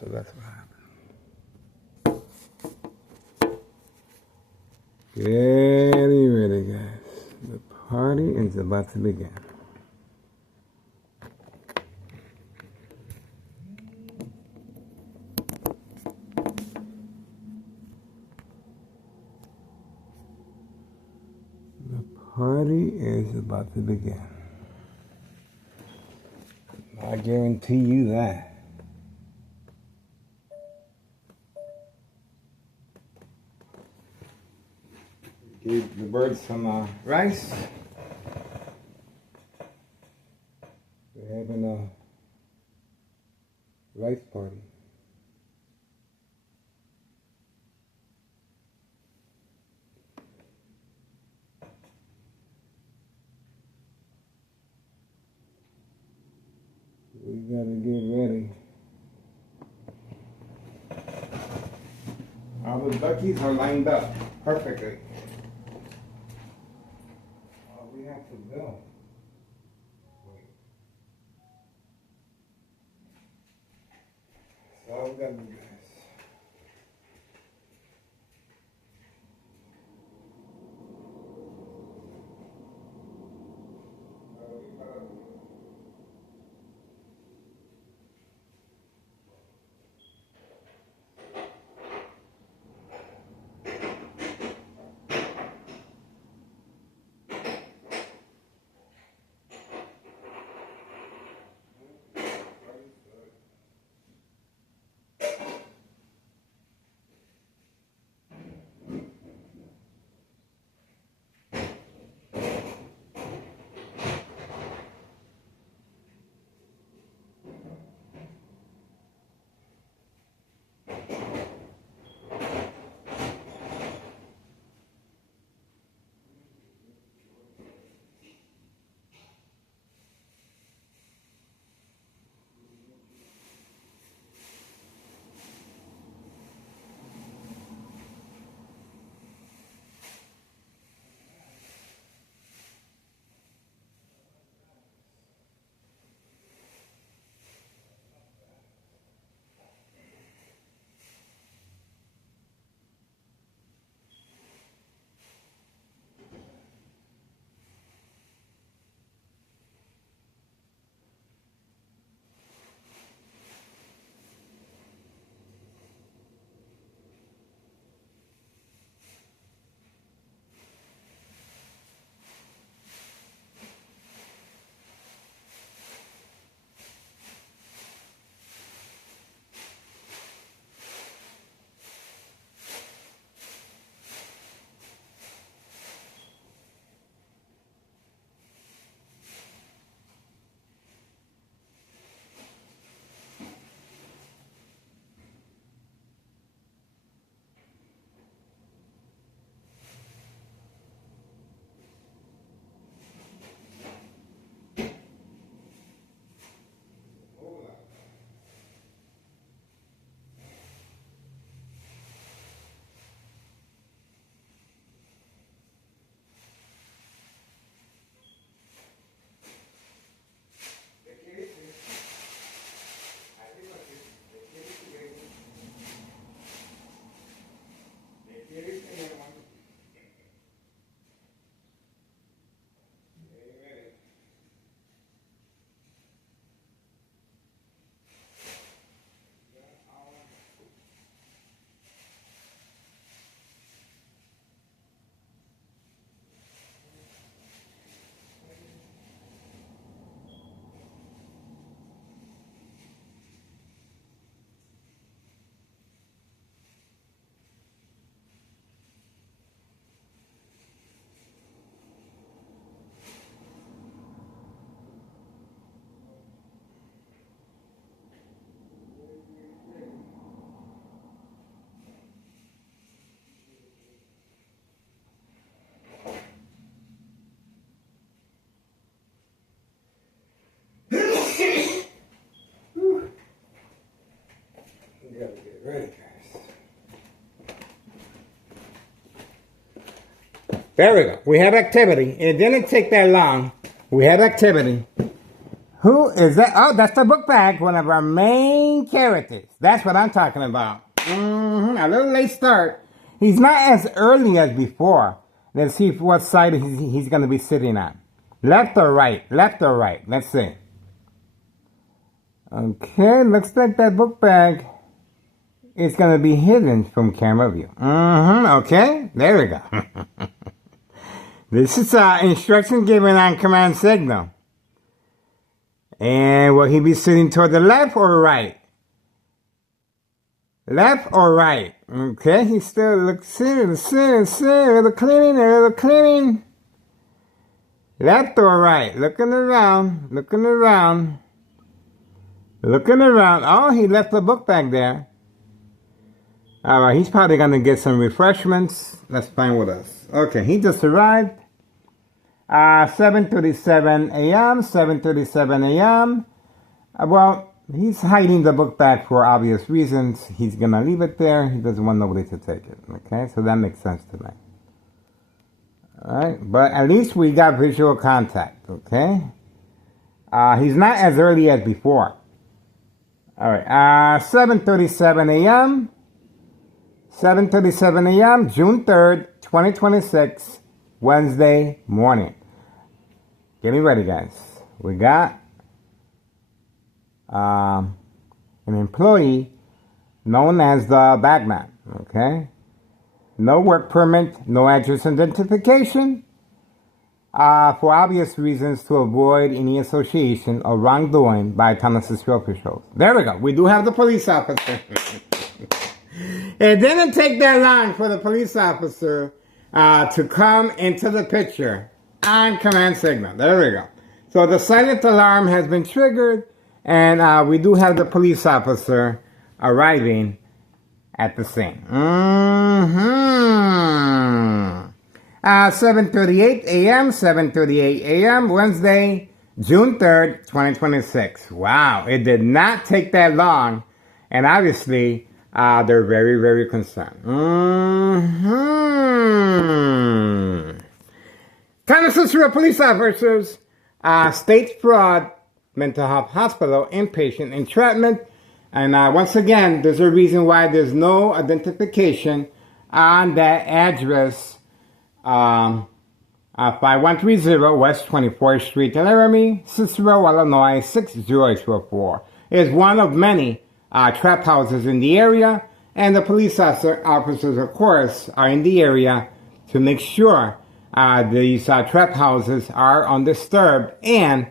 So that's what happened. Getting ready, guys. The party is about to begin. The party is about to begin. I guarantee you that. Give the birds some rice. We're having a rice party. We gotta get ready. All the duckies are lined up perfectly. All we have to do. Wait. That's all we gotta do, guys. Ready, guys. There we go. We have activity. It didn't take that long. We have activity. Who is that? Oh, that's the book bag. One of our main 16 characters. That's what I'm talking about. A little late start. He's not as early as before. Let's see what side he's going to be sitting on. Left or right? Left or right? Let's see. Okay, looks like that book bag is going to be hidden from camera view. Okay, there we go. This is instruction given on command signal. And will he be sitting toward the left or right? Left or right? Okay, he still looks a little cleaning. Left or right? Looking around. Oh, he left the book bag there. Alright, he's probably going to get some refreshments. That's fine with us. Okay, he just arrived. 7:37 a.m., 7:37 a.m. Well, he's hiding the book bag for obvious reasons. He's going to leave it there. He doesn't want nobody to take it. Okay, so that makes sense to me. Alright, but at least we got visual contact. Okay? He's not as early as before. Alright, 7:37 a.m. 7:37 a.m., June 3rd, 2026, Wednesday morning. Getting ready, guys. We got an employee known as the bagman, okay? No work permit, no address identification, for obvious reasons to avoid any association or wrongdoing by Thomson officials. There we go. We do have the police officer. It didn't take that long for the police officer to come into the picture on command signal. There we go. So the silent alarm has been triggered, and we do have the police officer arriving at the scene. 7:38 a.m., 7:38 a.m., Wednesday, June 3rd, 2026. Wow, it did not take that long, and obviously they're very, very concerned. Kansas police officers, state fraud, mental health hospital, inpatient entrapment. And once again, there's a reason why there's no identification on that address. 5130 West 24th Street, Laramie, Cicero, Illinois, 60844. Is one of many trap houses in the area, and the police officers, of course, are in the area to make sure these trap houses are undisturbed, and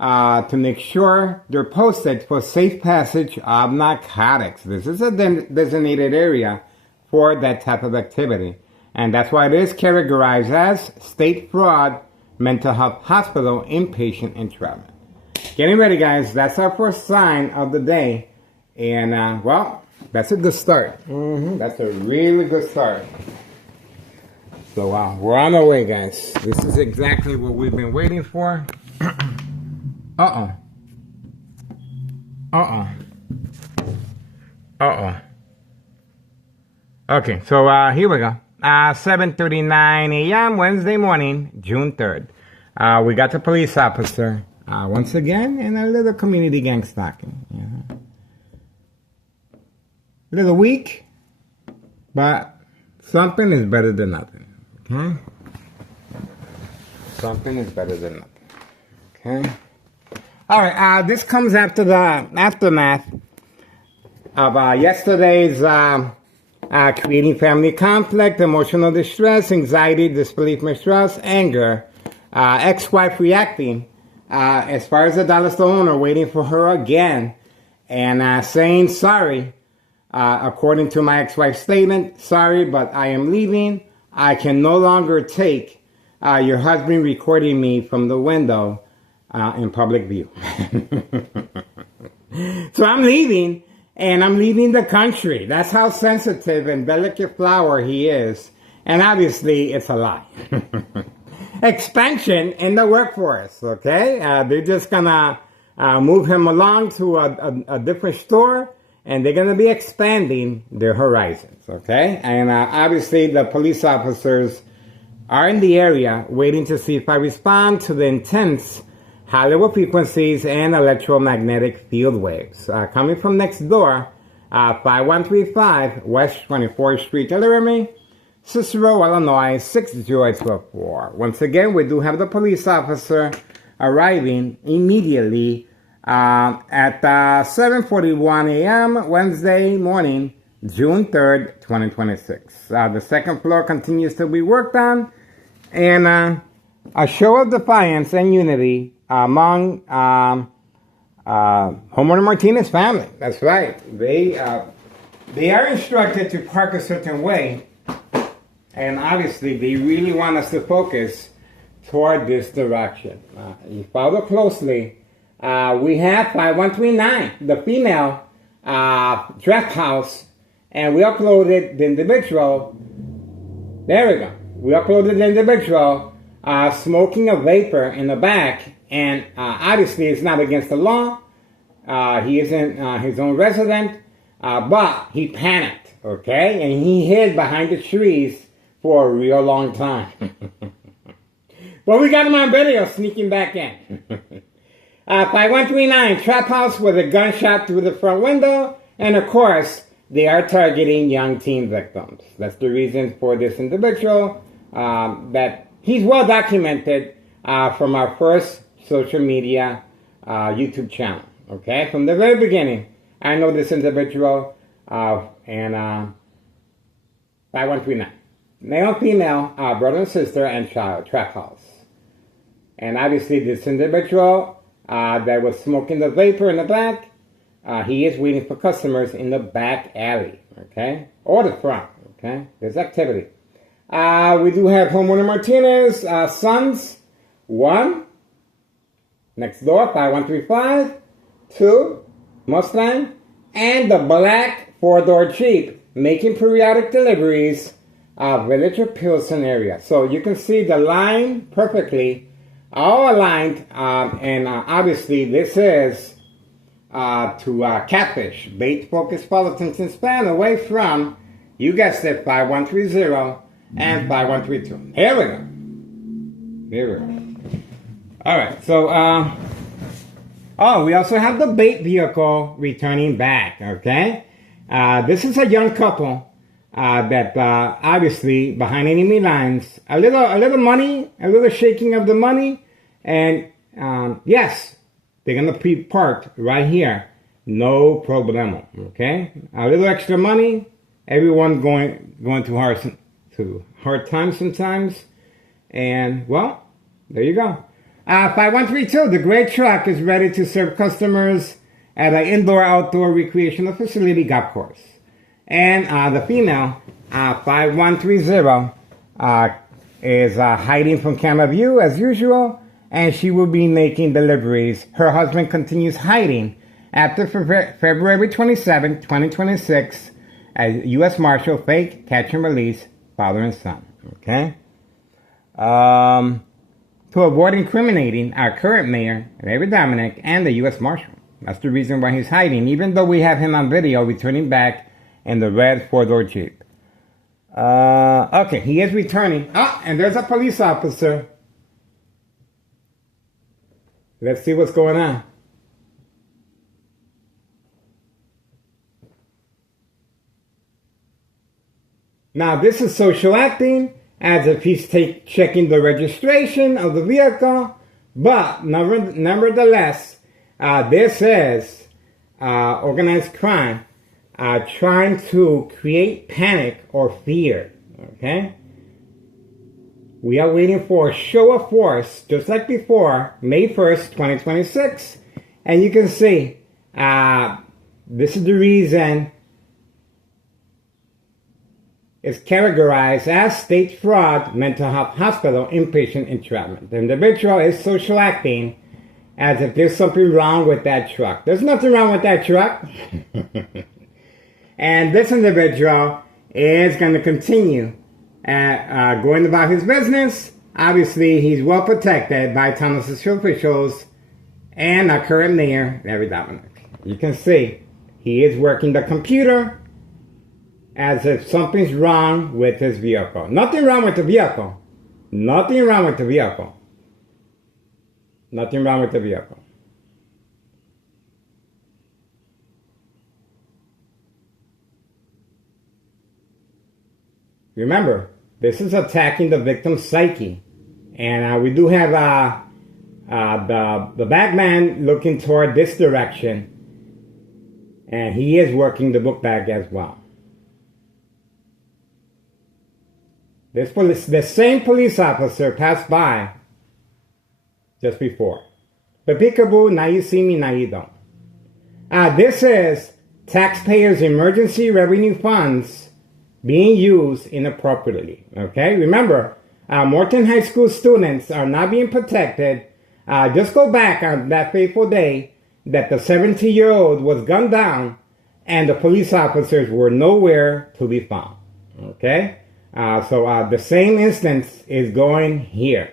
to make sure they're posted for safe passage of narcotics. This is a designated area for that type of activity, and that's why it is categorized as state fraud, mental health hospital, inpatient entrapment. Getting ready, guys. That's our first sign of the day. And, well, that's a good start. That's a really good start. So, we're on our way, guys. This is exactly what we've been waiting for. Okay, so, here we go. 7:39 a.m., Wednesday morning, June 3rd. We got the police officer, once again, and a little community gang stalking. A little weak, but something is better than nothing, okay? Something is better than nothing, okay? All right, this comes after the aftermath of yesterday's creating family conflict, emotional distress, anxiety, disbelief, mistrust, anger, ex-wife reacting as far as the dollar store owner, waiting for her again, and saying sorry. According to my ex-wife's statement, sorry, but I am leaving. I can no longer take your husband recording me from the window in public view. So I'm leaving, and I'm leaving the country. That's how sensitive and delicate flower he is. And obviously, it's a lie. Expansion in the workforce, okay? They're just gonna move him along to a different store, and they're going to be expanding their horizons, okay? And obviously, the police officers are in the area waiting to see if I respond to the intense Hollywood frequencies and electromagnetic field waves. Coming from next door, 5135 West 24th Street, Laramie, Cicero, Illinois, 60204. Once again, we do have the police officer arriving immediately at 7:41 a.m. Wednesday morning, June 3rd, 2026. The second floor continues to be worked on, and a show of defiance and unity among Homeowner Martinez family. That's right. They are instructed to park a certain way, and obviously they really want us to focus toward this direction. You follow closely. We have 5139, the female draft house, and we uploaded the individual. There we go. We uploaded the individual smoking a vapor in the back, and obviously it's not against the law. He isn't his own resident, but he panicked, okay? And he hid behind the trees for a real long time. But we got him on video sneaking back in. 5139, trap house with a gunshot through the front window, and of course, they are targeting young teen victims. That's the reason for this individual, that he's well documented from our first social media YouTube channel. Okay, from the very beginning, I know this individual, and 5139. Male, female, brother and sister, and child, trap house. And obviously this individual that was smoking the vapor in the back, he is waiting for customers in the back alley, okay? Or the front, okay? There's activity. We do have Homeowner Martinez, sons, 1, next door, 5135, 2, Mustang, and the black 4-door Jeep, making periodic deliveries of Village of Pilsen area. So you can see the line perfectly, all aligned, and obviously this is to catfish, bait, focus, politics, and span away from, you guessed it, 5130 and 5132. Here we go. Here we go. All right, so, we also have the bait vehicle returning back, okay? This is a young couple that obviously behind enemy lines, a little money, a little shaking of the money, and yes, they're gonna be parked right here, no problemo, okay? A little extra money, everyone going through hard times sometimes, and well, there you go. 5132, the gray truck is ready to serve customers at an indoor-outdoor recreational facility golf course. And the female, 5130, is hiding from camera view as usual, and she will be making deliveries. Her husband continues hiding after February 27, 2026, as U.S. Marshal, fake, catch and release, father and son. Okay? To avoid incriminating our current mayor, Larry Dominic, and the U.S. Marshal. That's the reason why he's hiding, even though we have him on video returning back in the red 4-door Jeep. Okay, he is returning. Oh, and there's a police officer. Let's see what's going on. Now, this is social acting, as if he's checking the registration of the vehicle, but nevertheless, this is organized crime trying to create panic or fear, okay? We are waiting for a show of force, just like before, May 1st, 2026, and you can see, this is the reason is categorized as state fraud, mental health hospital, inpatient entrapment. The individual is social acting as if there's something wrong with that truck. There's nothing wrong with that truck. And this individual is going to continue going about his business. Obviously, he's well protected by Thomas's officials and our current mayor, Larry Dominic. You can see he is working the computer as if something's wrong with his vehicle. Nothing wrong with the vehicle. Nothing wrong with the vehicle. Nothing wrong with the vehicle. Remember, this is attacking the victim's psyche. And we do have the bagman looking toward this direction. And he is working the book bag as well. The same police officer passed by just before. But peekaboo, now you see me, now you don't. This is taxpayers' emergency revenue funds being used inappropriately. Okay, remember, Morton High School students are not being protected. Just go back on that fateful day that the 17-year-old was gunned down and the police officers were nowhere to be found. Okay, so the same instance is going here.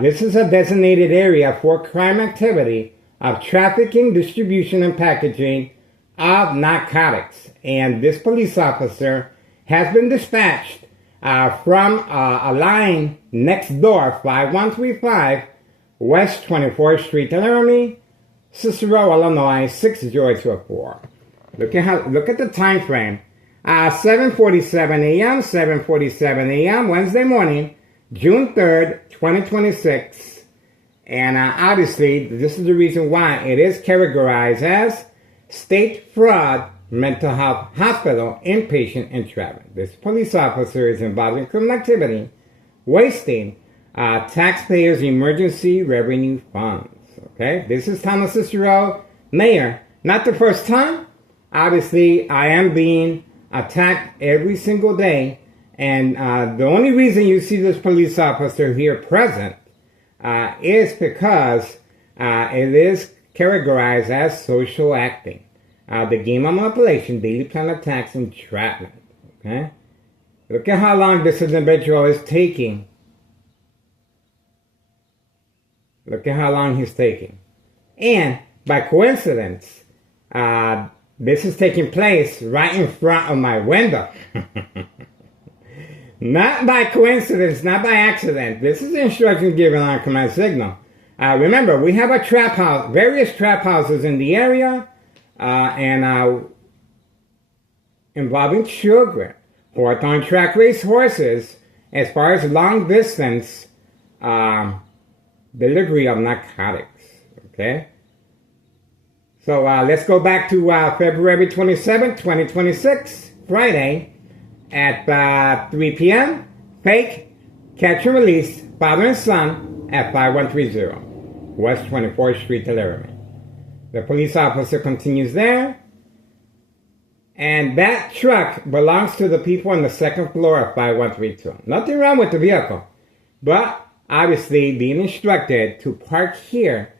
This is a designated area for crime activity of trafficking, distribution, and packaging of narcotics. And this police officer has been dispatched from a line next door, 5135 West 24th Street, Laramie, Cicero, Illinois, 60204. Look at the time frame. 7:47 a.m., 7:47 a.m., Wednesday morning, June 3rd, 2026. And obviously, this is the reason why it is categorized as State Fraud Mental Health Hospital Inpatient Entrapment. This police officer is involved in criminal activity, wasting taxpayers' emergency revenue funds. Okay, this is Thomas Cicero, Mayor. Not the first time. Obviously, I am being attacked every single day. And the only reason you see this police officer here present is because it is categorized as social acting. The game of manipulation, daily plan attacks, entrapment. Okay? Look at how long this individual is taking. Look at how long he's taking. And by coincidence, this is taking place right in front of my window. Not by coincidence, not by accident. This is instructions given on command signal. Remember, we have a trap house, various trap houses in the area, and involving children who are on track race horses as far as long distance delivery of narcotics. Okay? So let's go back to February 27th, 2026, Friday at 3 p.m. Fake catch and release father and son at 5130 West 24th Street, Laramie. The police officer continues there. And that truck belongs to the people on the second floor of 5132. Nothing wrong with the vehicle. But obviously being instructed to park here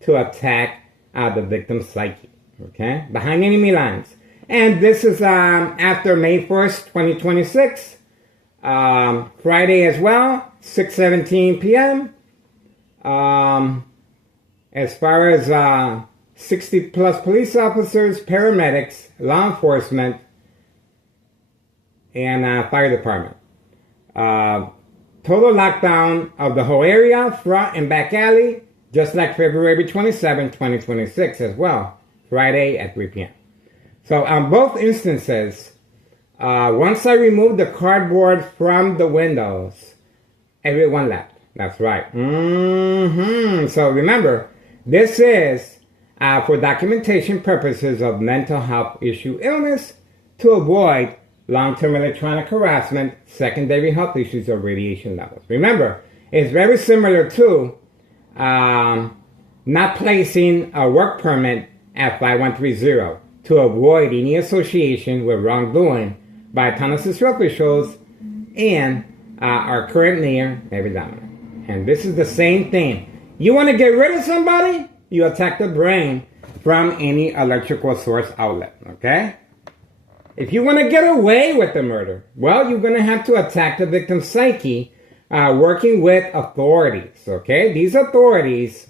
to attack the victim's psyche. Okay? Behind enemy lines. And this is after May 1st, 2026. Friday as well. 6:17 p.m. As far as 60 plus police officers, paramedics, law enforcement, and fire department. Total lockdown of the whole area, front and back alley, just like February 27, 2026 as well, Friday at 3 p.m. So on both instances, once I removed the cardboard from the windows, everyone left. That's right. So remember, this is for documentation purposes of mental health issue illness to avoid long-term electronic harassment, secondary health issues, or radiation levels. Remember, it's very similar to not placing a work permit at 5130 to avoid any association with wrongdoing by Thomas Cicero officials and our current mayor, David Dominic. And this is the same thing. You want to get rid of somebody? You attack the brain from any electrical source outlet, okay? If you want to get away with the murder, well, you're going to have to attack the victim's psyche working with authorities, okay? These authorities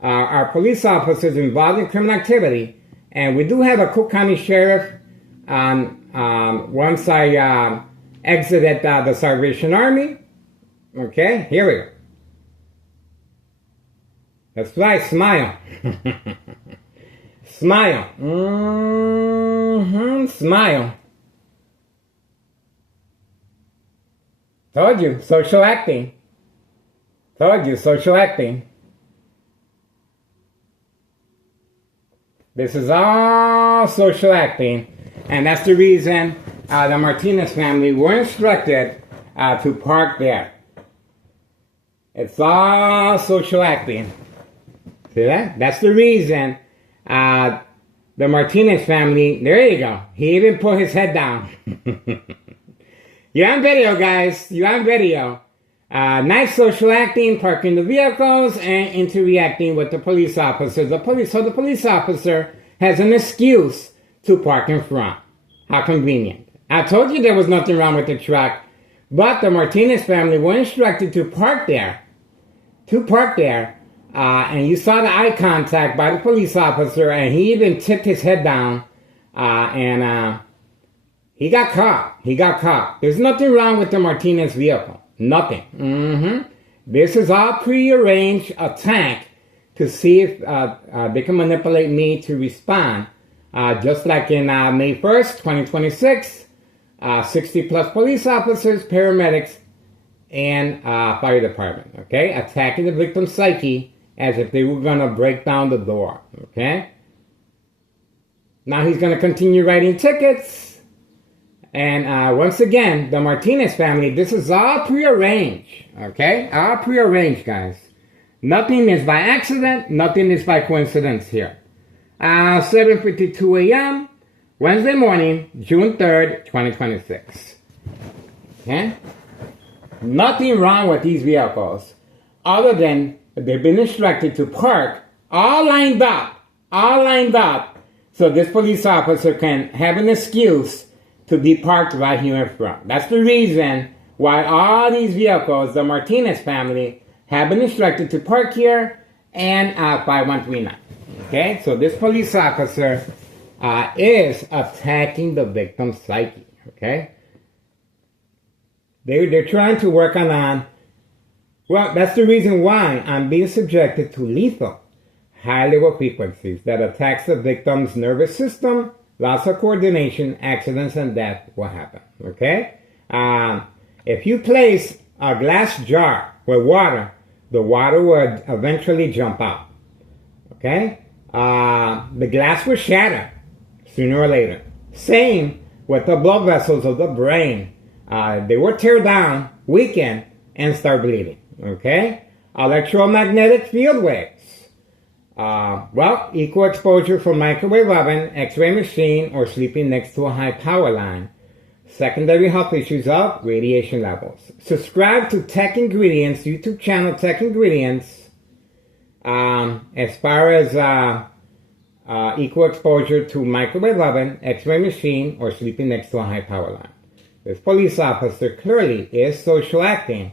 are police officers involved in criminal activity, and we do have a Cook County Sheriff once I exited the Salvation Army. Okay, here we go. That's right, smile. Smile. Smile. Told you, social acting. Told you, social acting. This is all social acting, and that's the reason the Martinez family were instructed to park there. It's all social acting. See that? That's the reason the Martinez family, there you go. He even put his head down. You're on video, guys. You're on video. Nice social acting, parking the vehicles, and interacting with the police officers. So the police officer has an excuse to park in front. How convenient. I told you there was nothing wrong with the truck, but the Martinez family were instructed to park there. And you saw the eye contact by the police officer, and he even tipped his head down, and he got caught. There's nothing wrong with the Martinez vehicle. Nothing. This is all pre-arranged attack to see if they can manipulate me to respond. Just like in May 1st, 2026, 60 plus police officers, paramedics, and fire department, okay? Attacking the victim's psyche as if they were gonna break down the door, okay? Now he's gonna continue writing tickets. And once again, the Martinez family, this is all prearranged, okay? All prearranged, guys. Nothing is by accident, nothing is by coincidence here. 7:52 a.m., Wednesday morning, June 3rd, 2026. Okay? Nothing wrong with these vehicles, other than they've been instructed to park all lined up, so this police officer can have an excuse to be parked right here in front. That's the reason why all these vehicles, the Martinez family, have been instructed to park here and 5139. Okay, so this police officer is attacking the victim's psyche. Okay, they're trying to work on. Well, that's the reason why I'm being subjected to lethal, high-level frequencies that attacks the victim's nervous system. Loss of coordination, accidents, and death will happen, okay? If you place a glass jar with water, the water will eventually jump out, okay? The glass will shatter sooner or later. Same with the blood vessels of the brain. They will tear down, weaken, and start bleeding, okay? Electromagnetic field waves. Equal exposure from microwave oven, x-ray machine, or sleeping next to a high power line. Secondary health issues of radiation levels. Subscribe to Tech Ingredients, YouTube channel Tech Ingredients. As far as equal exposure to microwave oven, x-ray machine, or sleeping next to a high power line. This police officer clearly is social acting,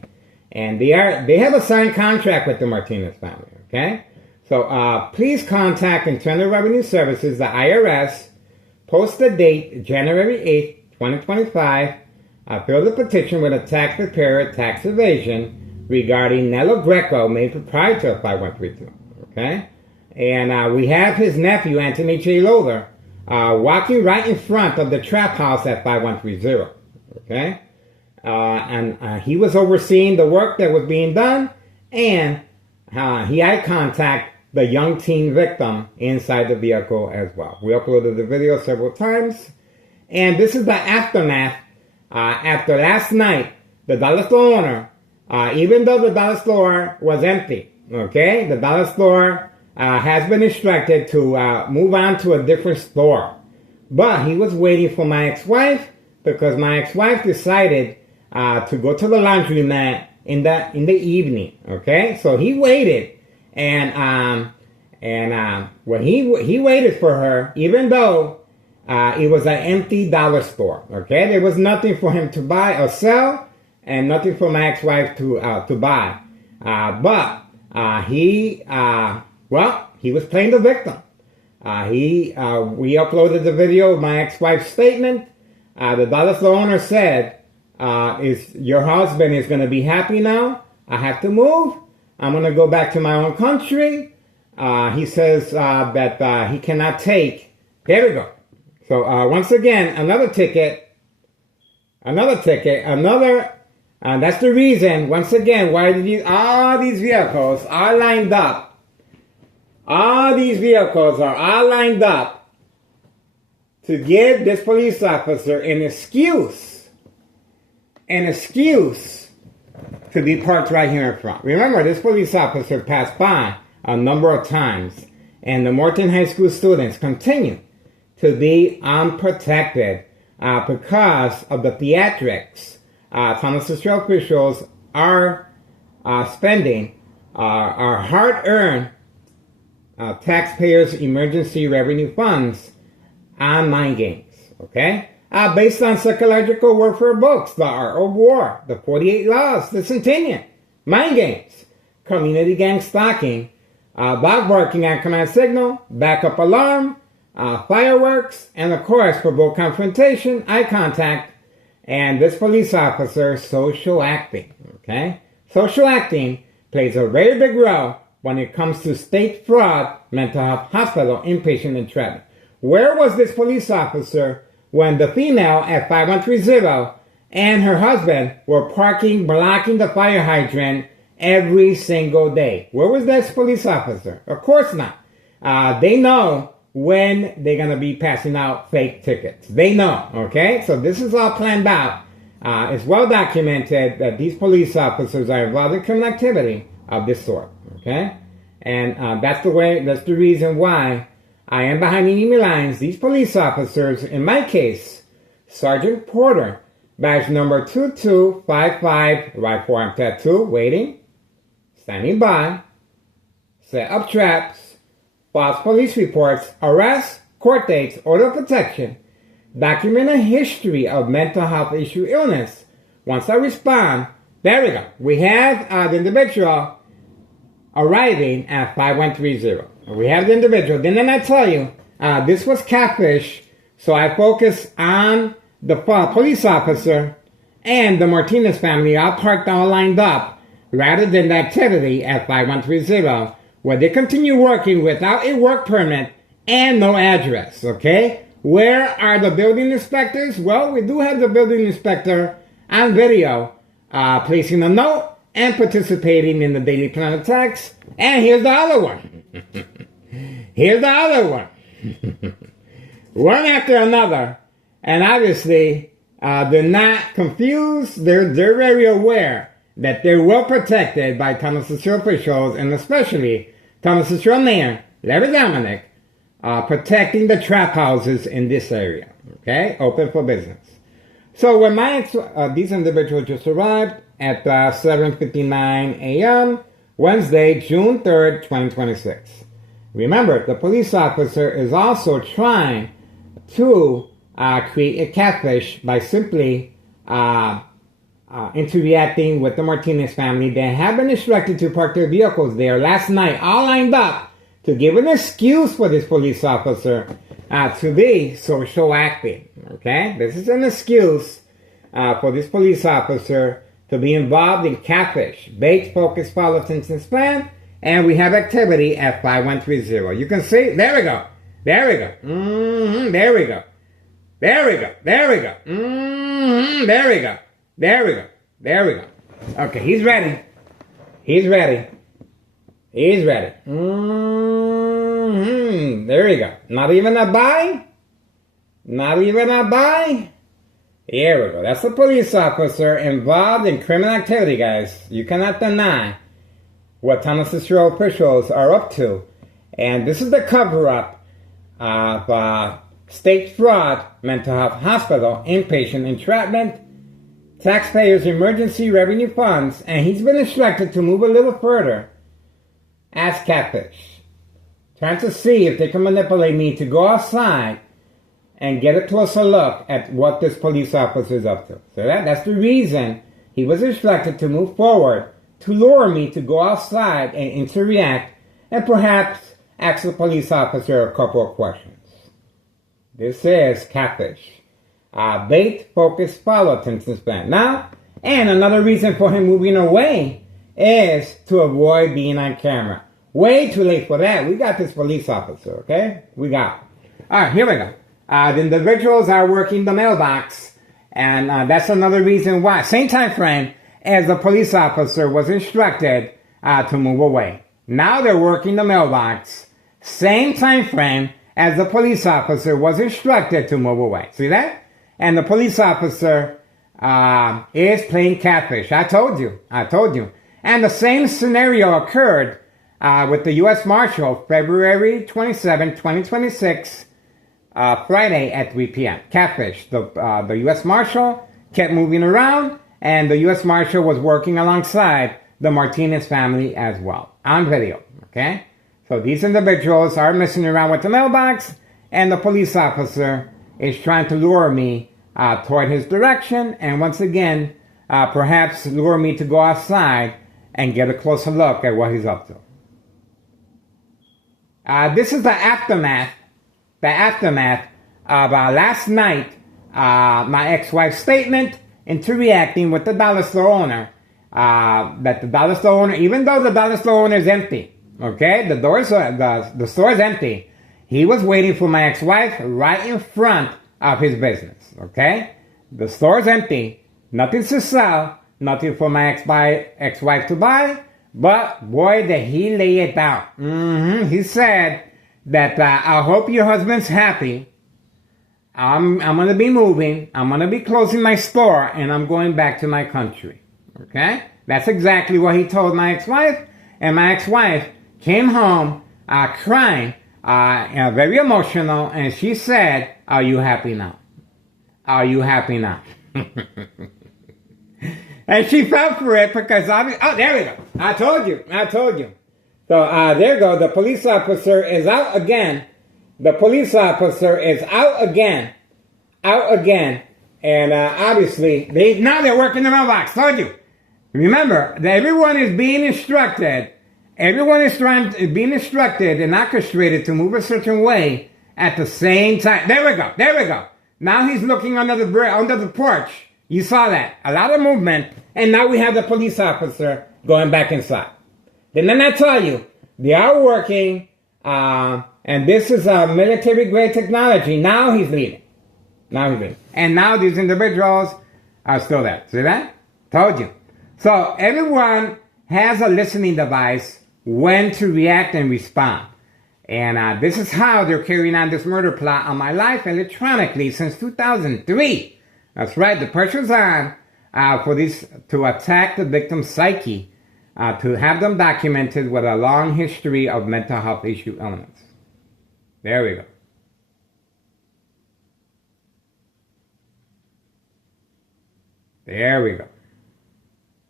and they have a signed contract with the Martinez family, okay? So please contact Internal Revenue Services, the IRS, post the date January 8th, 2025, fill the petition with a tax preparer tax evasion regarding Nello Greco, made proprietor of 5132, okay? And we have his nephew, Anthony J. Lothar, walking right in front of the trap house at 5130, okay? And he was overseeing the work that was being done, and he had contact the young teen victim inside the vehicle as well. We uploaded the video several times. And this is the aftermath. After last night, the dollar store owner, even though the dollar store was empty, okay, the dollar store has been instructed to move on to a different store. But he was waiting for my ex-wife, because my ex-wife decided to go to the laundromat in the evening, okay? So he waited. And when he waited for her, even though it was an empty dollar store, okay? There was nothing for him to buy or sell, and nothing for my ex-wife to buy. But he was playing the victim. We uploaded the video of my ex-wife's statement. The dollar store owner said, your husband is going to be happy now. I have to move. I'm going to go back to my own country. he says that he cannot take. There we go. So once again, another ticket. That's the reason, once again, why all these vehicles are lined up. All these vehicles are all lined up to give this police officer an excuse to be parked right here in front. Remember, this police officer passed by a number of times, and the Morton High School students continue to be unprotected because of the theatrics Thomas Cicero officials are spending our hard-earned taxpayers' emergency revenue funds on mind games, okay? Based on psychological warfare books, the Art of War, the 48 Laws, the Centennial, mind games, community gang stalking, dog barking on command signal, backup alarm, fireworks, and of course, provoke confrontation, eye contact, and this police officer, social acting, okay? Social acting plays a very big role when it comes to state fraud, mental health hospital, inpatient entrapment. Where was this police officer when the female at 5130 and her husband were blocking the fire hydrant every single day? Where was this police officer? Of course not. They know when they're going to be passing out fake tickets. They know, okay? So this is all planned out. It's well documented that these police officers are involved in criminal activity of this sort, okay? And that's the reason why I am behind enemy lines. These police officers, in my case, Sergeant Porter, badge number 2255, right forearm tattoo, waiting, standing by, set up traps, false police reports, arrests, court dates, order of protection, document a history of mental health issue illness. Once I respond, there we go. We have the individual arriving at 5130. We have the individual. Didn't I tell you, this was catfish, so I focus on the police officer and the Martinez family all parked, all lined up, rather than the activity at 5130, where they continue working without a work permit and no address, okay? Where are the building inspectors? Well, we do have the building inspector on video placing a note and participating in the daily plan attacks. And here's the other one. Here's the other one. One after another. And obviously, they're not confused. They're very aware that they're well protected by Thomas Cicero officials, and especially Thomas Cicero Mayor Larry Dominic, protecting the trap houses in this area, okay? Open for business. So when these individuals just arrived at 7:59 a.m., Wednesday, June 3rd, 2026. Remember, the police officer is also trying to create a catfish by simply interacting with the Martinez family. They have been instructed to park their vehicles there last night, all lined up, to give an excuse for this police officer to be social acting, okay? This is an excuse for this police officer to be involved in catfish, bait, focus, follow, attention span, and we have activity at 5130. You can see, there we go, there we go, there we go, there we go, there we go, there we go, there we go, there we go. Okay, he's ready, he's ready, he's ready. There we go. Not even a buy? Not even a buy? Here we go. That's a police officer involved in criminal activity, guys. You cannot deny what Thomas Cicero officials are up to. And this is the cover-up of state fraud, mental health hospital, inpatient entrapment, taxpayers' emergency revenue funds, and he's been instructed to move a little further as catfish. Trying to see if they can manipulate me to go outside and get a closer look at what this police officer is up to. So that's the reason he was instructed to move forward, to lure me to go outside and interact and perhaps ask the police officer a couple of questions. This is catfish. Bait, focus, follow, attention span. Now, and another reason for him moving away is to avoid being on camera. Way too late for that. We got this police officer, okay? We got. All right, here we go. The individuals are working the mailbox, and that's another reason why. Same time frame as the police officer was instructed to move away. Now they're working the mailbox. Same time frame as the police officer was instructed to move away. See that? And the police officer is playing catfish. I told you. And the same scenario occurred with the U.S. Marshal, February 27, 2026, Friday at 3 p.m. Catfish. The U.S. Marshal kept moving around, and the U.S. Marshal was working alongside the Martinez family as well. On video, okay? So these individuals are messing around with the mailbox, and the police officer is trying to lure me toward his direction, and once again, perhaps lure me to go outside and get a closer look at what he's up to. This is the aftermath of last night, my ex-wife's statement into reacting with the dollar store owner, that the dollar store owner, even though the dollar store owner is empty, okay, the store is empty, he was waiting for my ex-wife right in front of his business, okay? The store is empty, nothing to sell, nothing for my ex-wife to buy, but boy, did he lay it down. He said that I hope your husband's happy. I'm going to be moving. I'm going to be closing my store, and I'm going back to my country. Okay? That's exactly what he told my ex-wife. And my ex-wife came home crying, very emotional, and she said, "Are you happy now? Are you happy now?" And she fell for it because there we go. I told you. So there you go. The police officer is out again. The police officer is out again. And obviously, now they're working the mailbox. Told you. Remember, that everyone is being instructed. Everyone is being instructed and orchestrated to move a certain way at the same time. There we go. Now he's looking under the porch. You saw that. A lot of movement. And now we have the police officer going back inside. Didn't I tell you? They are working. And this is military-grade technology. Now he's leaving. And now these individuals are still there. See that? Told you. So everyone has a listening device when to react and respond. And this is how they're carrying on this murder plot on my life electronically since 2003. That's right, the pressure's on for this to attack the victim's psyche, to have them documented with a long history of mental health issue elements. There we go. There we go.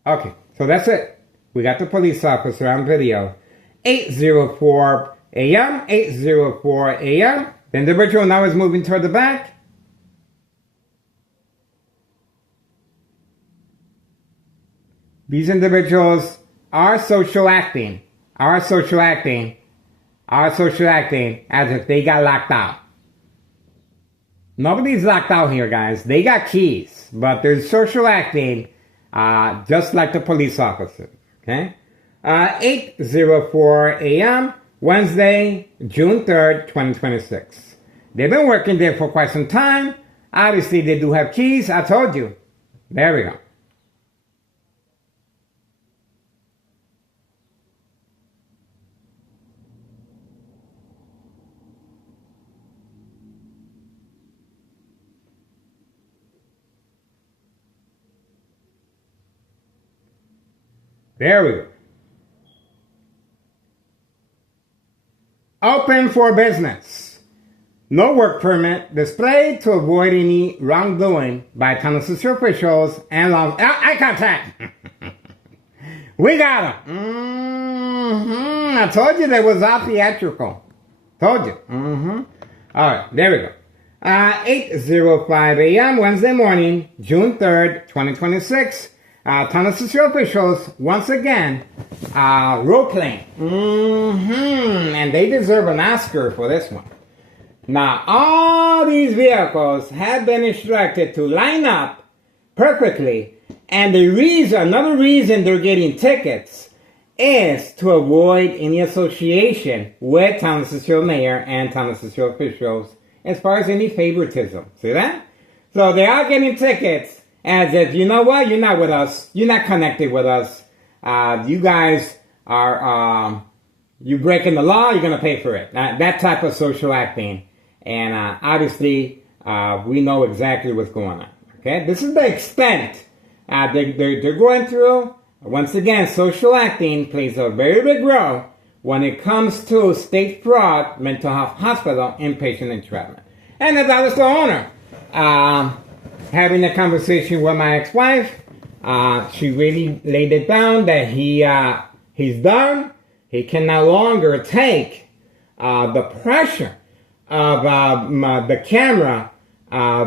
Okay, so that's it. We got the police officer on video. 8:04 a.m., 8:04 a.m. The individual now is moving toward the back. These individuals are social acting as if they got locked out. Nobody's locked out here, guys. They got keys, but they're social acting just like the police officer. Okay? 8:04 a.m., Wednesday, June 3rd, 2026. They've been working there for quite some time. Obviously, they do have keys. I told you. There we go. There we go. Open for business. No work permit displayed to avoid any wrongdoing by Tunnel Secure officials and law. Eye contact. We got him. I told you that was all theatrical. Told you. All right, there we go. 8:05 a.m. Wednesday morning, June 3rd, 2026. Tunnel Secure officials, once again, role-playing. And they deserve an Oscar for this one. Now, all these vehicles have been instructed to line up perfectly. And another reason they're getting tickets is to avoid any association with Town Cicero mayor and Town Cicero officials as far as any favoritism. See that? So they are getting tickets as if, you know what, you're not with us. You're not connected with us. You guys are, you breaking the law, you're going to pay for it. That type of social acting. And obviously, we know exactly what's going on. Okay? This is the extent they're going through. Once again, social acting plays a very big role when it comes to state fraud, mental health hospital, inpatient entrapment. And as I was the owner, having a conversation with my ex-wife, she really laid it down that he's done. He can no longer take the pressure of the camera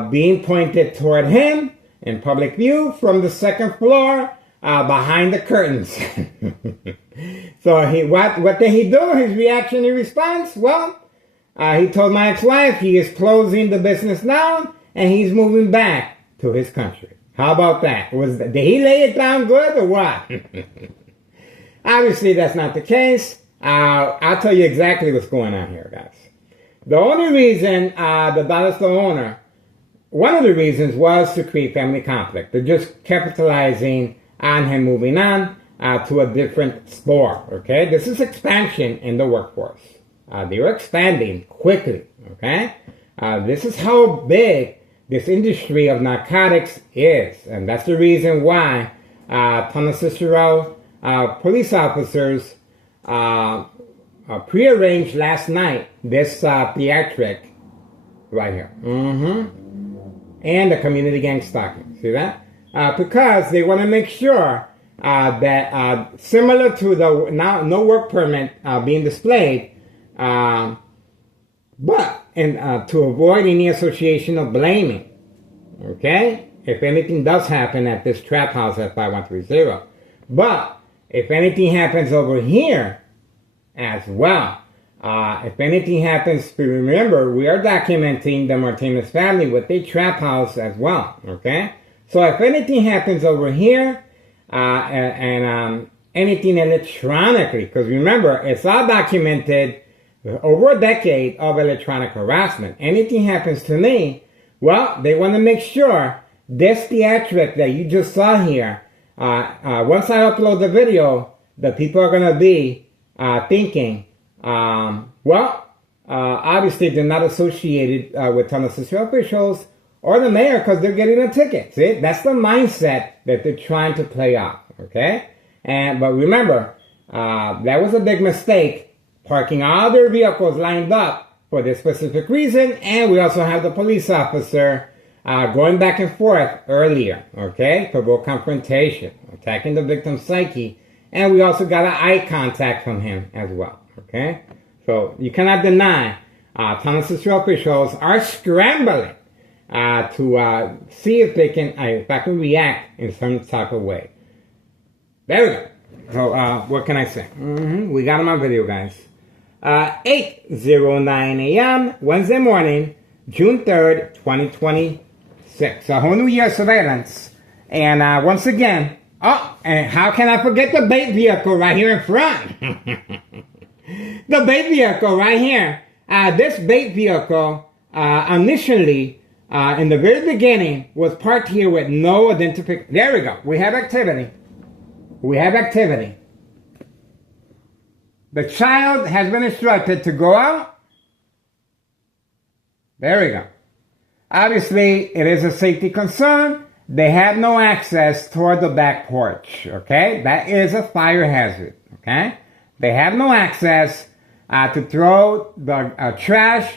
being pointed toward him in public view from the second floor behind the curtains. So what did he do? His reactionary response? Well, he told my ex-wife he is closing the business down and he's moving back to his country. How about that? Did he lay it down good or what? Obviously, that's not the case. I'll tell you exactly what's going on here, guys. The only reason the dollar store owner, one of the reasons was to create family conflict. They're just capitalizing on him moving on to a different store, okay? This is expansion in the workforce. They were expanding quickly, okay? This is how big this industry of narcotics is. And that's the reason why Town Cicero police officers prearranged last night this theatric right here. And the community gang stalking. See that? Because they want to make sure that similar to the no work permit being displayed, but to avoid any association of blaming, okay? If anything does happen at this trap house at 5130. But if anything happens over here as well, if anything happens, remember, we are documenting the Martinez family with a trap house as well, okay? So if anything happens over here, and anything electronically, because remember, it's all documented over a decade of electronic harassment. Anything happens to me, well, they want to make sure this theatric that you just saw here, once I upload the video, the people are going to be thinking, obviously they're not associated with Town Cicero officials or the mayor because they're getting a ticket. See, that's the mindset that they're trying to play off, okay? But remember, that was a big mistake, parking all their vehicles lined up for this specific reason, and we also have the police officer going back and forth earlier, okay? Provoke confrontation, attacking the victim's psyche, and we also got an eye contact from him as well, okay? So you cannot deny Town Cicero officials are scrambling to see if they can, react in some type of way. There we go. So what can I say? We got them on video, guys. 8:09 a.m. Wednesday morning, June 3rd, 2026. A whole new year of surveillance. And once again, and how can I forget the bait vehicle right here in front? The bait vehicle right here. This bait vehicle initially, in the very beginning, was parked here with no identification. There we go. We have activity. We have activity. The child has been instructed to go out. There we go. Obviously, it is a safety concern. They have no access toward the back porch, okay? That is a fire hazard, okay? They have no access to throw the trash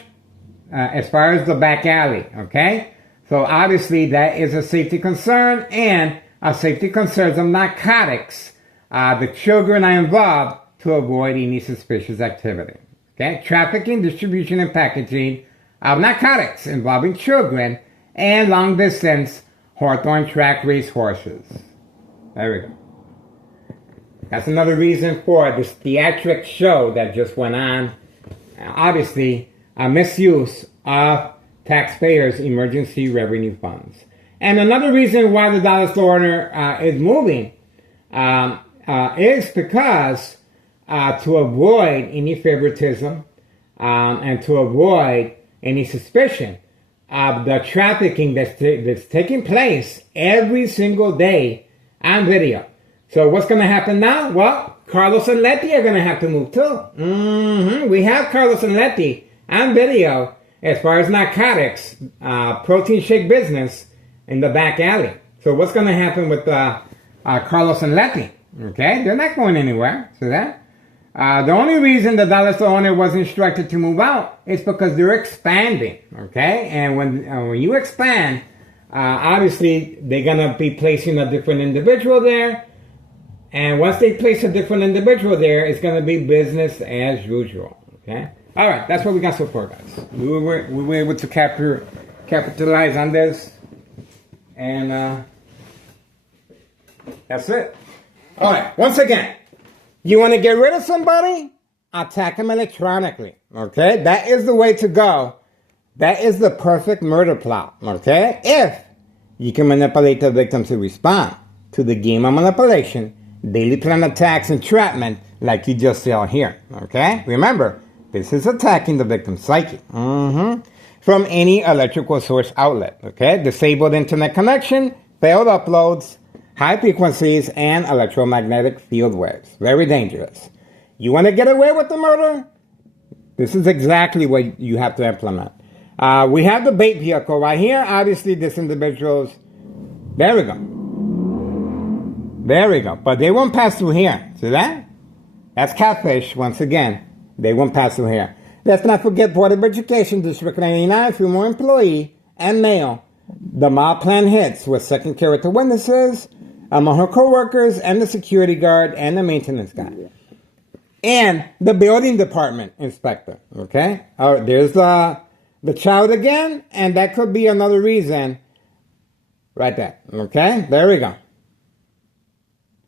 as far as the back alley, okay? So obviously that is a safety concern, and a safety concerns of narcotics. The children are involved to avoid any suspicious activity, okay? Trafficking, distribution, and packaging of narcotics involving children and long distance Hawthorne track race horses. There we go. That's another reason for this theatric show that just went on. Obviously, a misuse of taxpayers' emergency revenue funds. And another reason why the dollar store owner is moving, is because to avoid any favoritism and to avoid any suspicion of the trafficking that's taking place every single day on video. So what's going to happen now? Well, Carlos and Letty are going to have to move too. We have Carlos and Letty on video as far as narcotics, protein shake business in the back alley. So what's going to happen with Carlos and Letty? Okay, they're not going anywhere. See that? The only reason the Dallas owner was instructed to move out is because they're expanding. Okay, and when you expand, obviously they're gonna be placing a different individual there, and once they place a different individual there, it's gonna be business as usual. Okay, all right, that's what we got so far, guys. We were able to capitalize on this, and that's it. All right, once again. You want to get rid of somebody? Attack them electronically, okay? That is the way to go. That is the perfect murder plot, okay? If you can manipulate the victim to respond to the game of manipulation, daily plan attacks, entrapment, like you just saw here, okay? Remember, this is attacking the victim's psyche. From any electrical source outlet, okay? Disabled internet connection, failed uploads, high frequencies, and electromagnetic field waves. Very dangerous. You want to get away with the murder? This is exactly what you have to implement. We have the bait vehicle right here. Obviously, this individual's... There we go. There we go. But they won't pass through here. See that? That's catfish, once again. They won't pass through here. Let's not forget Board of Education, District 99, female employee, and male. The mob plan hits with second character witnesses among her co-workers and the security guard and the maintenance guy. And the building department inspector, okay? There's the child again, and that could be another reason right there, okay? There we go.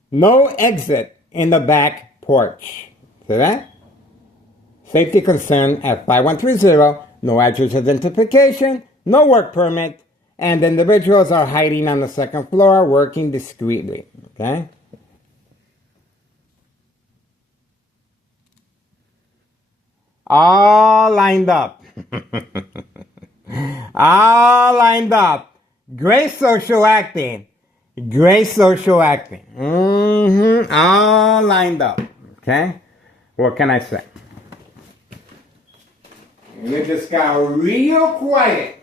No exit in the back porch. See that? Safety concern at 5130, no address identification, no work permit, and the individuals are hiding on the second floor, working discreetly, okay? All lined up. All lined up. Great social acting. Great social acting. All lined up, okay? What can I say? It just got real quiet.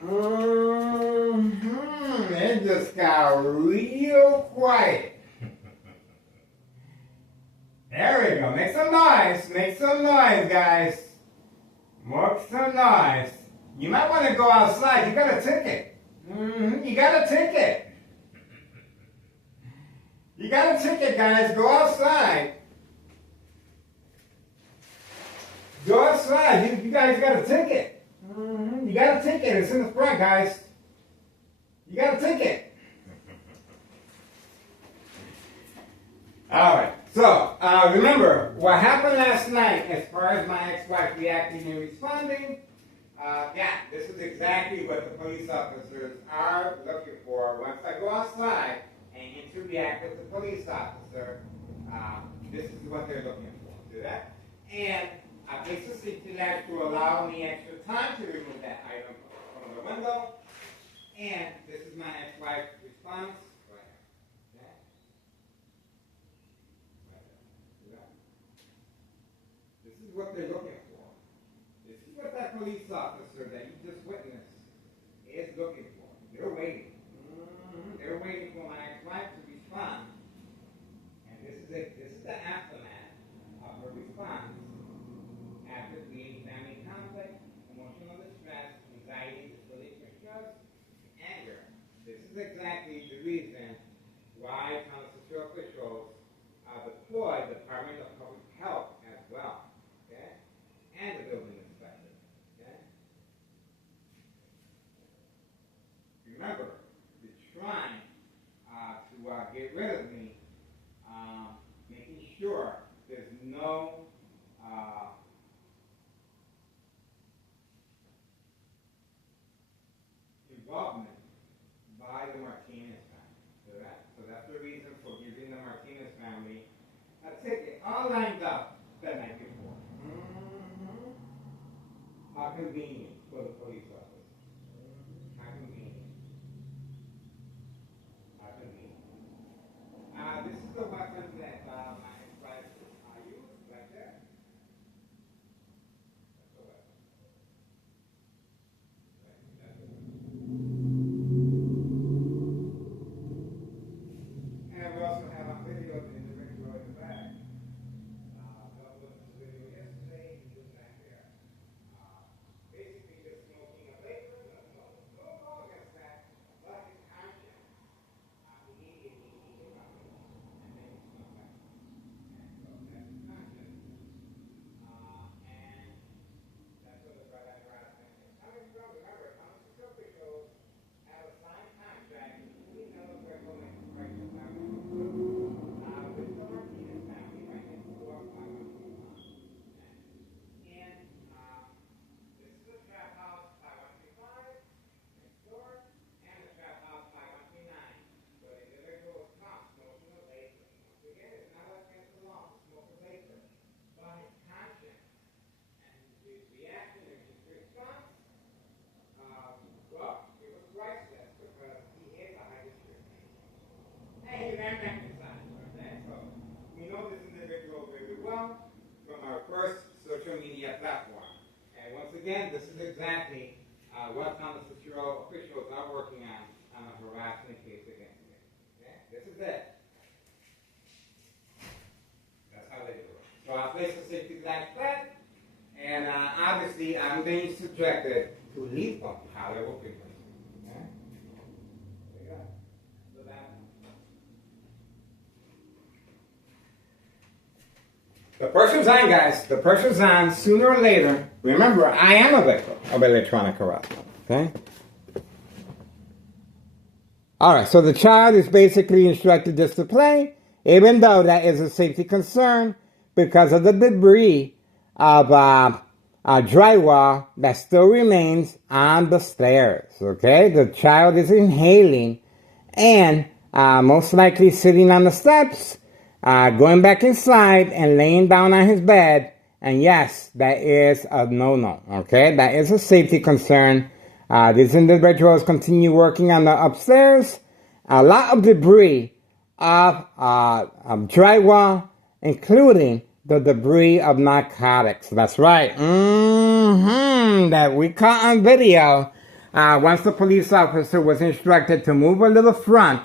It just got real quiet. There we go. Make some noise. Make some noise, guys. Make some noise. You might want to go outside. You got a ticket. You got a ticket. You got a ticket, guys. Go outside. Go outside. You guys got a ticket. You got a ticket. It's in the front, guys. You got a ticket. All right. So, remember, what happened last night as far as my ex-wife reacting and responding, this is exactly what the police officers are looking for. Once I go outside and interact with the police officer, this is what they're looking for. See that? And I place the safety latch to allow me extra time to remove that item from the window. And this is my ex-wife's response. Right here. Okay? Right there. This is what they're looking for. This is what that police officer that you just witnessed is looking for. They're waiting. They're waiting for my ex-wife to respond. And this is the aftermath of her response. After creating family conflict, emotional distress, anxiety, disbelief, mistrust, anger. This is exactly the reason why constitutional officials deploy the Department of Public Health as well, okay, and the building inspector, okay. Remember, you're trying to get rid of me, making sure there's no involvement by the Martinez family. So that's the reason for giving the Martinez family all lined up the night before. How convenient for the police officer. How convenient. How convenient. This is the weapon that my ex-wife used right there. That's the weapon. That's the weapon. And we also have a video of the individual in the back. That was the video yesterday. He was back there. Basically just smoking a vapor. No law against that. But his conscience. Immediately he came up with it. And then he smoked back. And so that's his conscience. And that's what the drug apparatus is coming from. Remember, pharmaceutical officials have a signed contract, including medical equipment with the Martinez family right next door, 5121. And this is the trap house 5135 next door, and the trap house 5139, where the individual was caught smoking a vapor. Once again, it's not against the law to smoke a vapor, but his conscience and his reaction and his response, well, it was priceless because he hid behind his shirt. And he ran back inside. Okay? So we know this individual very well from our first social media platform. And once again, this is exactly what pharmaceutical officials are working on a harassment case against me. Okay? This is it. That's how they do it. So I place the safety flag flat, and obviously I'm being subjected to lethal tolerable frequency. Okay? There you go. So that. The pressure's on, guys. The pressure's on. Sooner or later, remember, I am a victim of electronic harassment. Okay? Alright, so the child is basically instructed just to play, even though that is a safety concern because of the debris of drywall that still remains on the stairs. Okay? The child is inhaling and most likely sitting on the steps, going back inside and laying down on his bed. And yes, that is a no-no. Okay? That is a safety concern. These individuals continue working on the upstairs. A lot of debris of drywall, including the debris of narcotics. That's right. That we caught on video. Once the police officer was instructed to move a little front,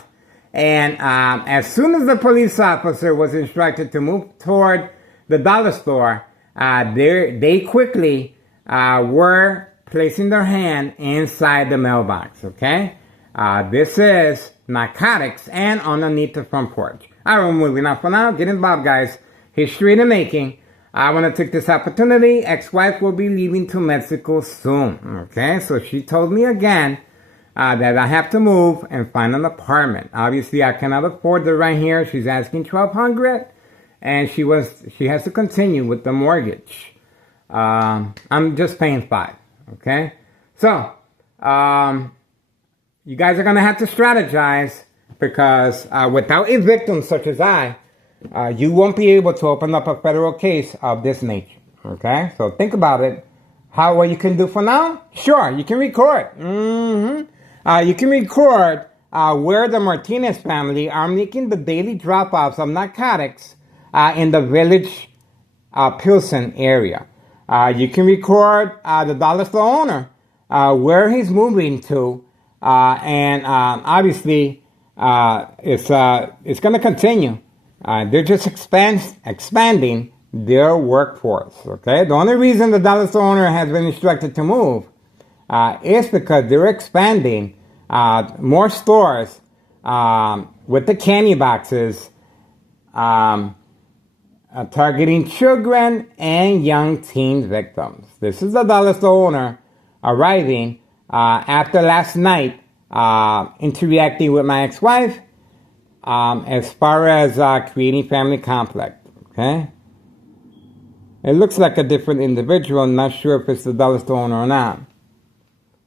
and as soon as the police officer was instructed to move toward the dollar store, they quickly were placing their hand inside the mailbox. Okay, this is narcotics and underneath the front porch. All right, we're moving on for now. Get involved, guys. History in the making. I want to take this opportunity. Ex-wife will be leaving to Mexico soon. Okay, so she told me again that I have to move and find an apartment. Obviously, I cannot afford the rent here. She's asking $1,200, and she has to continue with the mortgage. I'm just paying $5. Okay, so you guys are gonna have to strategize because without a victim such as I, you won't be able to open up a federal case of this nature. Okay, so think about it. What you can do for now? Sure, you can record. You can record where the Martinez family are making the daily drop-offs of narcotics in the Village Pilsen area. You can record the dollar store owner where he's moving to, and obviously it's going to continue. They're just expanding their workforce. Okay, the only reason the dollar store owner has been instructed to move is because they're expanding more stores with the candy boxes, targeting children and young teen victims. This is the dollar store owner arriving after last night interacting with my ex-wife as far as creating family conflict. Okay, it looks like a different individual. I'm not sure if it's the dollar store owner or not.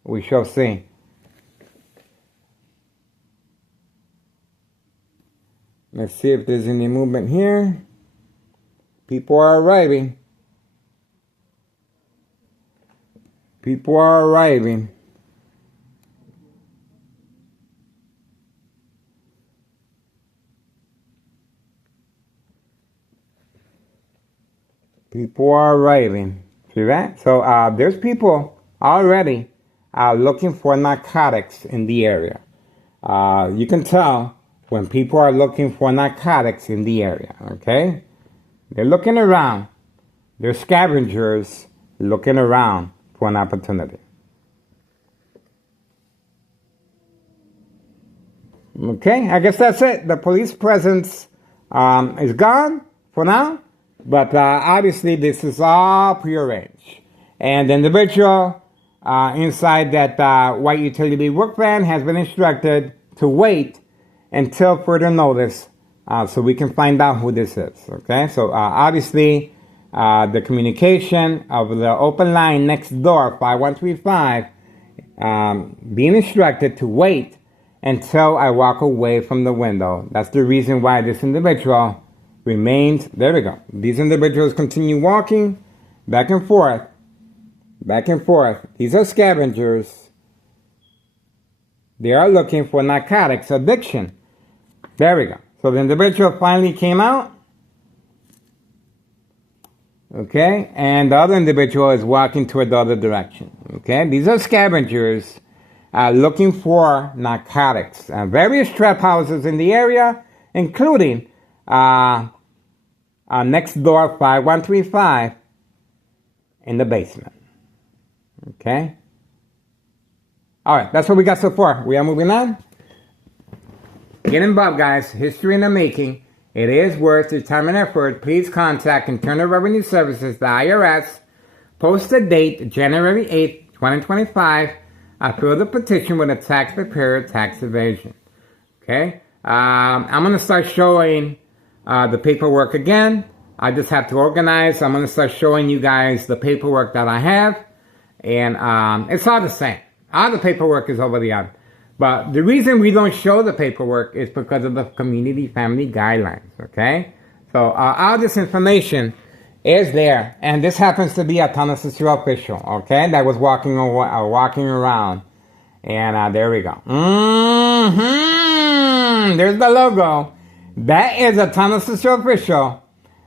We shall see. Let's see if there's any movement here. People are arriving. People are arriving. People are arriving. See that? So there's people already looking for narcotics in the area. You can tell when people are looking for narcotics in the area, okay? They're looking around. They're scavengers looking around for an opportunity. Okay, I guess that's it. The police presence is gone for now, but obviously this is all prearranged. And the individual inside that white utility work van has been instructed to wait until further notice so we can find out who this is. Okay, so obviously the communication of the open line next door, 5135, being instructed to wait until I walk away from the window. That's the reason why this individual remains. There we go. These individuals continue walking back and forth. Back and forth. These are scavengers. They are looking for narcotics addiction. There we go. So the individual finally came out. Okay. And the other individual is walking toward the other direction. Okay. These are scavengers looking for narcotics. Various trap houses in the area, including next door 5135 in the basement. Okay. All right, that's what we got so far. We are moving on. Get involved, guys. History in the making. It is worth your time and effort. Please contact Internal Revenue Services, the IRS. Post the date, January 8th, 2025. Fill the petition with a tax preparer tax evasion. Okay. I'm going to start showing the paperwork again. I just have to organize. I'm going to start showing you guys the paperwork that I have. And it's all the same. All the paperwork is over the other. But the reason we don't show the paperwork is because of the community family guidelines. Okay. So all this information is there. And this happens to be a Tennessee official. Okay. That was walking around. And there we go. There's the logo. That is a Tennessee official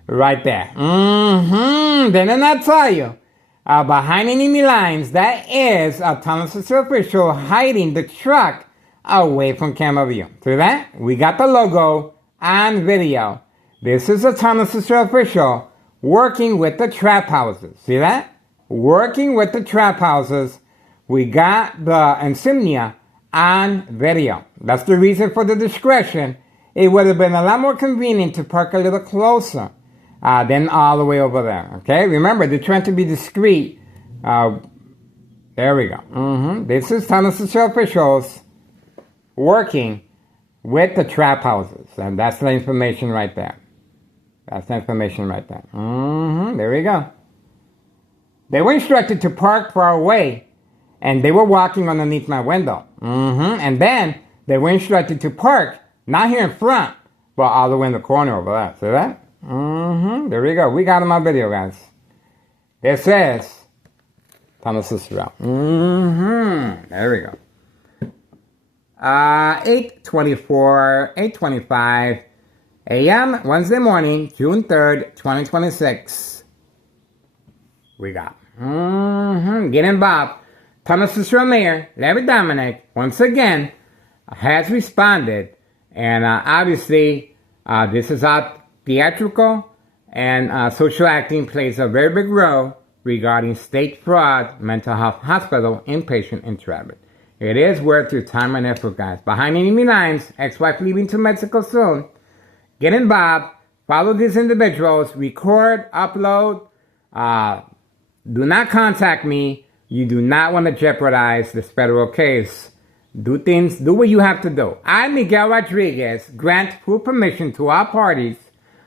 right there. Didn't I tell you? Behind enemy lines, that is a Tennessee official hiding the truck away from camera view. See that? We got the logo on video. This is a Tennessee official working with the trap houses. See that? Working with the trap houses. We got the insignia on video. That's the reason for the discretion. It would have been a lot more convenient to park a little closer than all the way over there. Okay, remember, they're trying to be discreet. There we go. This is Tennessee officials working with the trap houses. And that's the information right there. That's the information right there. There we go. They were instructed to park far away. And they were walking underneath my window. And then they were instructed to park, not here in front, but all the way in the corner over there. See that? There we go. We got them on video, guys. This is Tennessee Route. There we go. 8:25 a.m. Wednesday morning, June 3rd, 2026. We got. Get involved. Tennessee Mayor Larry Dominic, once again, has responded. And obviously, this is our theatrical and social acting plays a very big role regarding state fraud, mental health hospital, inpatient entrapment. It is worth your time and effort, guys. Behind enemy lines, ex-wife leaving to Mexico soon. Get involved. Follow these individuals. Record, upload. Do not contact me. You do not want to jeopardize this federal case. Do what you have to do. I, Miguel Rodriguez, grant full permission to all parties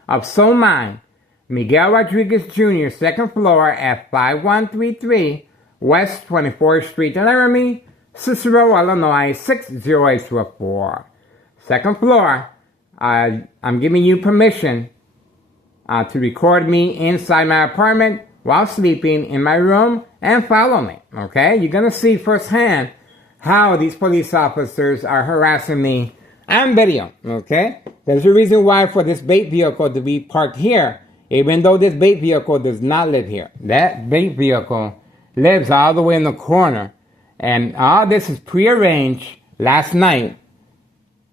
of soul mind. Miguel Rodriguez Jr., second floor at 5133 West 24th Street in Laramie, Cicero, Illinois, 60804. Second floor, I'm giving you permission to record me inside my apartment while sleeping in my room and follow me, okay? You're going to see firsthand how these police officers are harassing me on video, okay? There's a reason why for this bait vehicle to be parked here, even though this bait vehicle does not live here. That bait vehicle lives all the way in the corner, and all this is prearranged last night.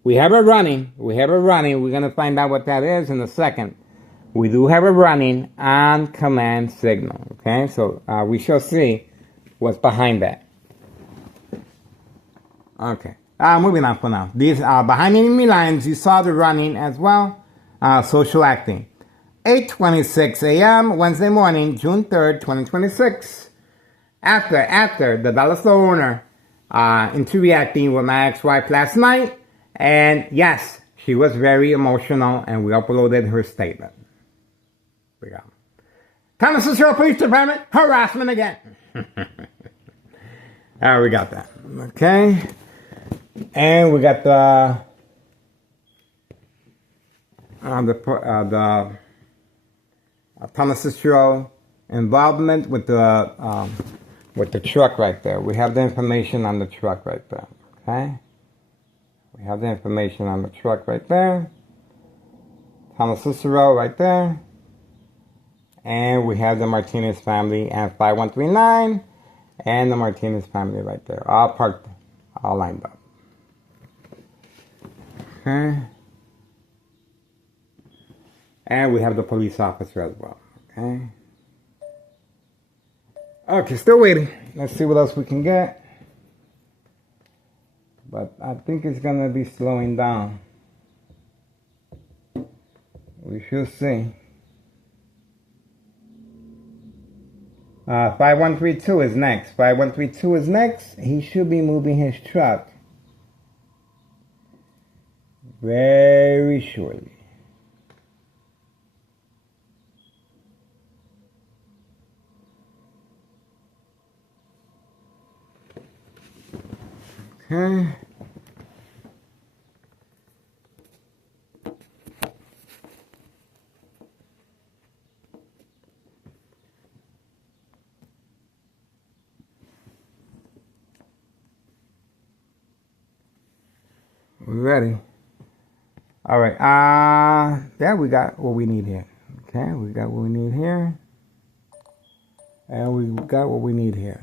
We have it running. We're going to find out what that is in a second. We do have it running on command signal, okay? So we shall see what's behind that. Okay, moving on for now. These behind enemy lines, you saw the running as well. Social acting. 8:26 a.m. Wednesday morning, June 3rd, 2026. After the dollar store owner into reacting with my ex-wife last night, and yes, she was very emotional, and we uploaded her statement. We go. Thomas Cicero Police Department, harassment again. We got that. Okay. And we got the Thomas Cicero involvement with the truck right there. We have the information on the truck right there. Okay. We have the information on the truck right there. Thomas Cicero right there. And we have the Martinez family and 5139 and the Martinez family right there. All parked, all lined up. Okay. And we have the police officer as well. Okay. Okay, still waiting. Let's see what else we can get. But I think it's going to be slowing down. We shall see. 5132 is next. 5132 is next. He should be moving his truck very shortly. Okay. We're ready. All right. Yeah, we got what we need here. Okay, we got what we need here. And we got what we need here.